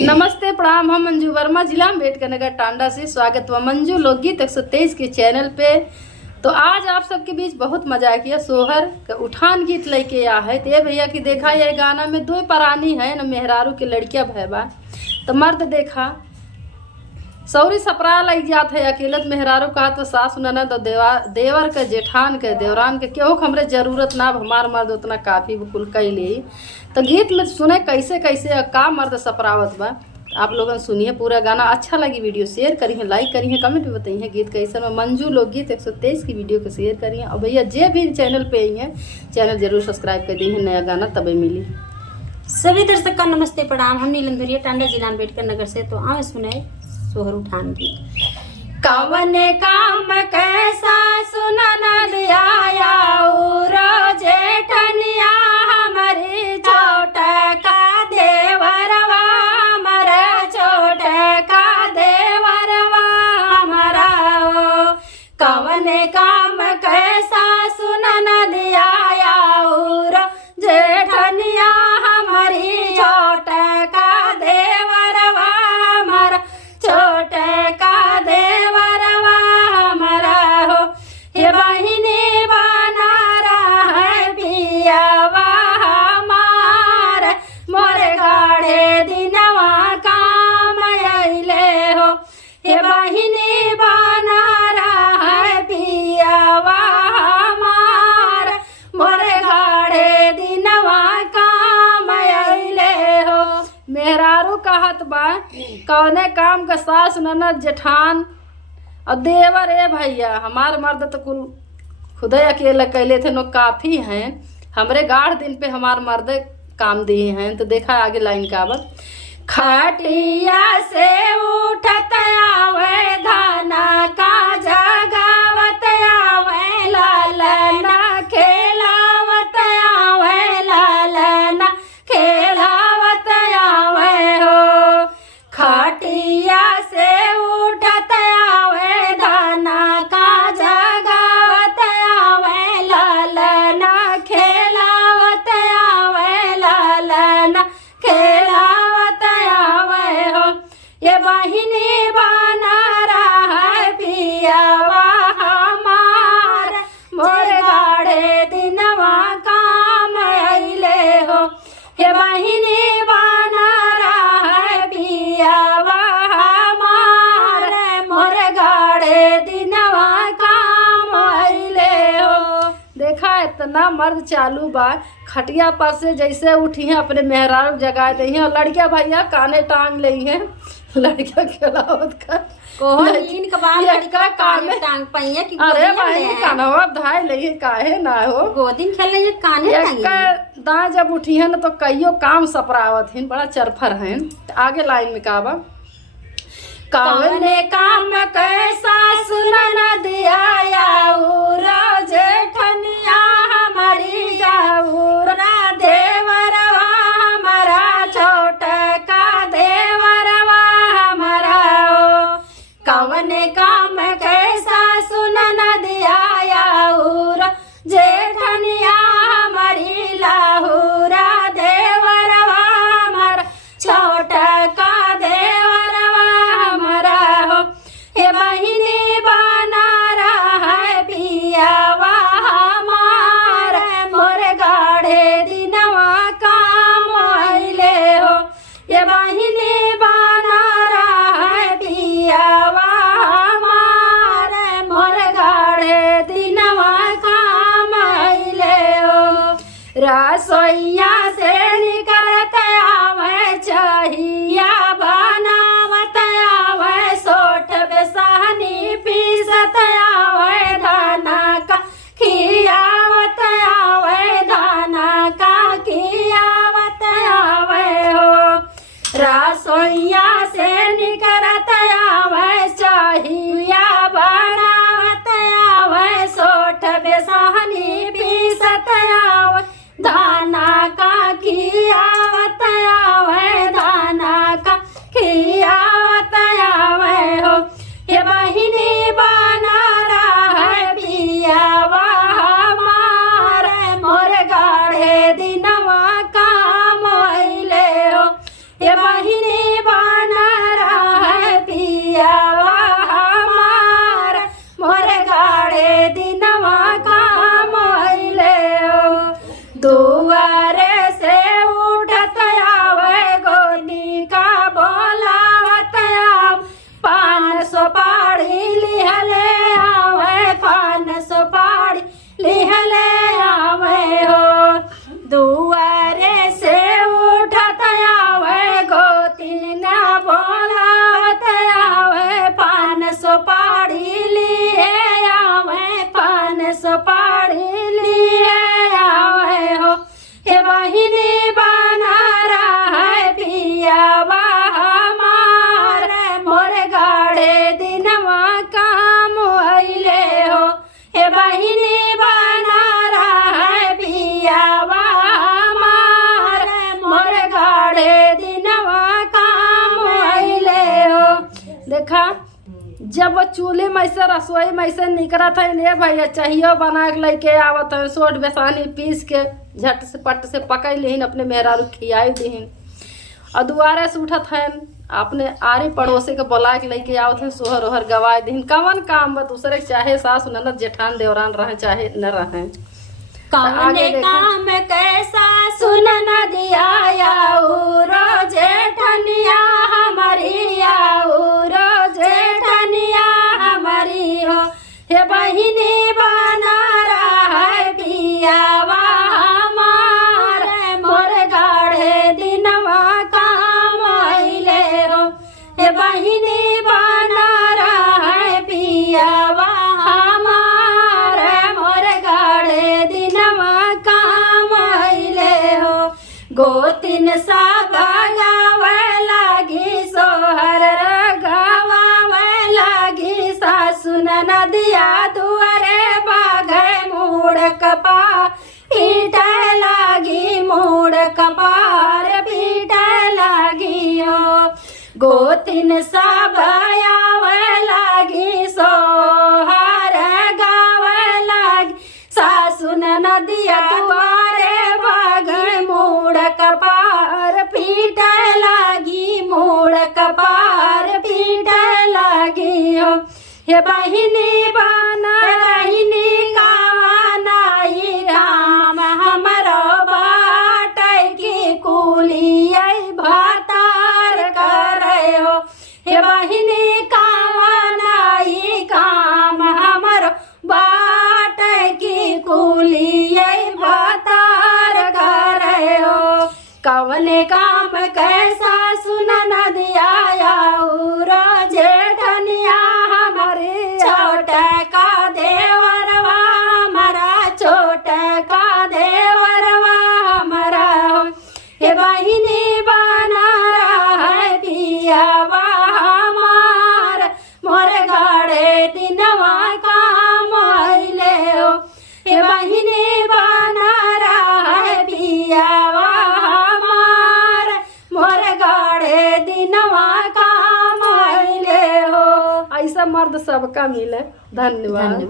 नमस्ते प्रणाम। हम मंजू वर्मा, जिला अम्बेडकर नगर टांडा से स्वागत हुआ मंजू लोकगीत 123 के चैनल पे। तो आज आप सबके बीच बहुत मजा किया। सोहर का उठान गीत लेके आ है। तो भैया की देखा ये गाना में दो परानी है न मेहरारू के लड़किया भैबा। तो मर्द देखा सौरी सपरा लग जात है अकेलत मेहरारू कहा तो सास ननद तो देवर के जेठान के देवरान के केहू हमरे जरूरत ना हमार मर्द उतना काफ़ी कुल कैली। तो गीत में सुने कैसे कैसे का मर्द सपरावत बा। आप लोगन सुनिए पूरा गाना। अच्छा लगी वीडियो शेयर करिए, लाइक करिए, कमेंट भी बताइए गीत कैसे में। मंजू लोकगीत 123 की वीडियो को शेयर करिए। और भैया जे भी चैनल पे आई हैं चैनल जरूर सब्सक्राइब कर दी। नया गाना तबे मिली। सभी दर्शक का नमस्ते प्रणाम। हम नीलम टांडा जिला अम्बेडकर नगर से। तो आवे सुने सोहर उठान गीत। कवन काम कैसा सुनन दिया जेठनिया हमारी छोट का देवरवा हमारा छोट का देवरवा हमारा। कवन काम कैसा सुनन दिया जेठनिया हमारी छोट का देवरवा हमारा छोट का देवरवा हमारा हो। ये बहिनी बना रहा है पियावा हमार मोरे गाढ़े दिनवा काम अइले हो। ये बहिनी बना रहा है पियावा हमार मोरे गाढ़े दिनवा काम अइले हो। मेहरारू कहत बा कौने काम का सास ननद जेठान और देवर ए भैया हमार मर्द तो कुल खुद अकेले कैले थे नो काफी हैं। हमरे गाढ़ दिन पे हमार मर्द काम दिए हैं। तो देखा आगे लाइन का बा। खटिया से उठत आवे धाना का जगावत आवे लालना खेलावत आवे लालना खेलावत आवे हो। खटिया से उठत आवे धाना का जगावत आवे लालना खेलावत आवे लालना खेलावत आवे हो। ये बहिनी बना रहा है पियावा हमार मोरे गाढ़े दिनवा काम अइले हो। ये बहिनी बना रहा है पियावा हमार मोरे गाढ़े दिनवा काम अइले हो। देखा इतना मर्द चालू बा। खटिया पर से जैसे उठी हैं अपने मेहरारू जगा दी हैं और लड़कियां भैया काने टांग ली हैं। लड़कियां खिलावत का इन के बाद लड़का काने टांग पइया कि अरे भाई कानवा धाय लई काहे ना हो। गोदिन खेल रही काने टांगी दां जब उठी है ना तो कईयो काम सपरावत हैं। बड़ा चरफर हैं। आगे लाइन में का बा। कवने काम कैसा सुनन दिया जेठनिया हमारी गाऊरा देवरवा हमारा छोट का देवरवा हमारा हो। कवने काम कैसा सुनन दिया जेठनिया हमारी लाहुरा देवरवा हमारा छोट का देवरवा हमारा हो। ये बहिनी बना रहा है पियावा हमार मोरे गाढ़े दिनवा काम अइले हो। ये बहिनी बना रहा है पियावा हमार मोरे गाढ़े दिनवा काम अइले हो। रसोईया से निकलत आवे चाहिया बनावत आवे सोठ बेसानी पीसत आवे दाना का खियावत आवे दाना का खियावत आवे हो। रसोईया से निकलत आवे चाहिया बनावत आवे सोठ बेसानी पीसत आवे दाना का खियावत आवे दाना का खियावत आवे हो। ये बहिनी बना रहा है पियावा हमार मोरे गाढ़े दिनवा काम अइले हो। ये बहिनी देखा जब वो चूल्हे में से रसोई में से निकलत है ने भैया चाहिए बना के लेके आवत है सोट बेसानी पीस के झट से पट से पकड़ लिहिन अपने मेहरारू खियाई दिहिन और दुआरे से उठत है अपने आरी पड़ोसी के बुला के लेके आवत है सोहर ओहर गवाए दिहिन कवन काम बा दूसरे के चाहे सास ननद जेठान देवरान रहे चाहे न रहे कौने काम कैसा सुन न दिया रो जेठनिया हमारी रो जेठनिया हमारी हो हे बहिनी बना रहा है पियावा हमारे मोर गाढ़े दिनवा काम आइले हो हे बहिनी बना रहा है पियावा हमारे मोर गाढ़े दिनवा काम आइले हो गोतिन सा गावे लागी सोहर गावे लागी सासु नदिया दुआरे बागे मूड़ कपा पीटे लागी मूड़ कपार पीटे लागी हो गोतिन सा आवे लागी सोहर गावे लागी सासु नदिया दुआरे बागे मूड़ कपार पीटे लागी मूड़ कपार पीटे लागी हो हे बहिनी बना रहिनी कावनाई राम हमरो बाट की कुली भातार करे हो हे बहिनी कावनाई काम हमरो बाट की कुली भातार करे हो कवने काम कैसा सुन न दिया रो जेठनिया हमारे छोट का देवरवा हमारा छोट का देवरवा हमारा हे बहिनी बना रहा है पियावा हमार मोर गाड़े दिनवा काम आइले हो हे बहिनी बना रहा है पियावा हमार मोर गाड़े दिनवा काम आइले हो ऐसा मर्द सबका मिले धन्यवाद।